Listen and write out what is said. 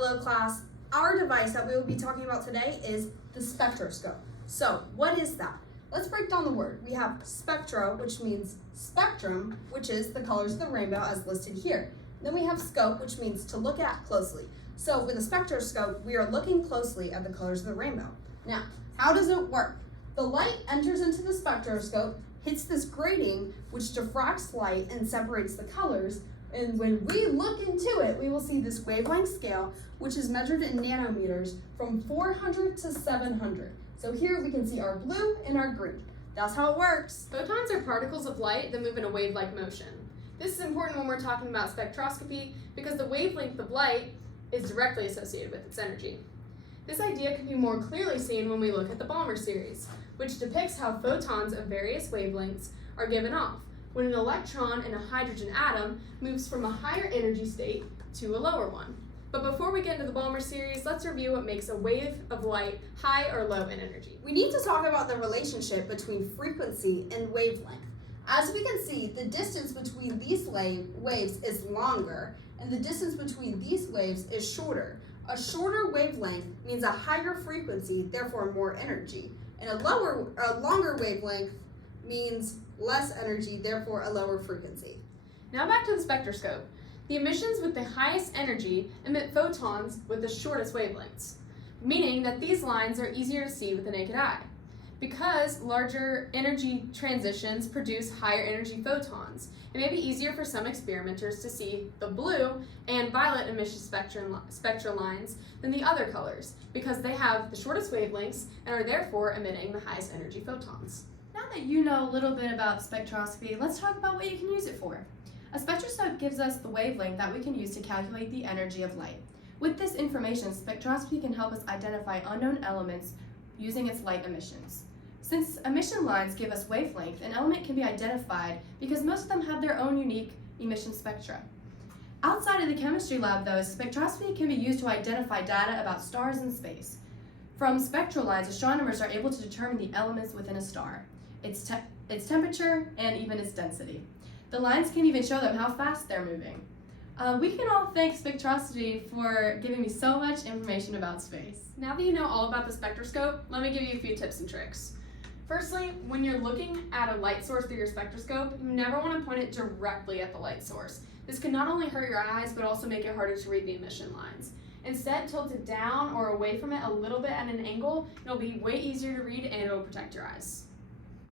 Hello class. Our device that we will be talking about today is the spectroscope. So what is that? Let's break down the word. We have spectro, which means spectrum, which is the colors of the rainbow as listed here. Then we have scope, which means to look at closely. So with a spectroscope, we are looking closely at the colors of the rainbow. Now, how does it work? The light enters into the spectroscope, hits this grating, which diffracts light and separates the colors. And when we look into it, we will see this wavelength scale, which is measured in nanometers from 400 to 700. So here we can see our blue and our green. That's how it works. Photons are particles of light that move in a wave-like motion. This is important when we're talking about spectroscopy because the wavelength of light is directly associated with its energy. This idea can be more clearly seen when we look at the Balmer series, which depicts how photons of various wavelengths are given off when an electron in a hydrogen atom moves from a higher energy state to a lower one. But before we get into the Balmer series, let's review what makes a wave of light high or low in energy. We need to talk about the relationship between frequency and wavelength. As we can see, the distance between these waves is longer, and the distance between these waves is shorter. A shorter wavelength means a higher frequency, therefore more energy, and a longer wavelength means less energy, therefore a lower frequency. Now back to the spectroscope. The emissions with the highest energy emit photons with the shortest wavelengths, meaning that these lines are easier to see with the naked eye. Because larger energy transitions produce higher energy photons, it may be easier for some experimenters to see the blue and violet emission spectral lines than the other colors, because they have the shortest wavelengths and are therefore emitting the highest energy photons. Now that you know a little bit about spectroscopy, let's talk about what you can use it for. A spectroscope gives us the wavelength that we can use to calculate the energy of light. With this information, spectroscopy can help us identify unknown elements using its light emissions. Since emission lines give us wavelength, an element can be identified because most of them have their own unique emission spectra. Outside of the chemistry lab, though, spectroscopy can be used to identify data about stars in space. From spectral lines, astronomers are able to determine the elements within a star, its temperature, and even its density. The lines can even show them how fast they're moving. We can all thank spectroscopy for giving me so much information about space. Now that you know all about the spectroscope, let me give you a few tips and tricks. Firstly, when you're looking at a light source through your spectroscope, you never want to point it directly at the light source. This can not only hurt your eyes, but also make it harder to read the emission lines. Instead, tilt it down or away from it a little bit at an angle. It'll be way easier to read and it'll protect your eyes.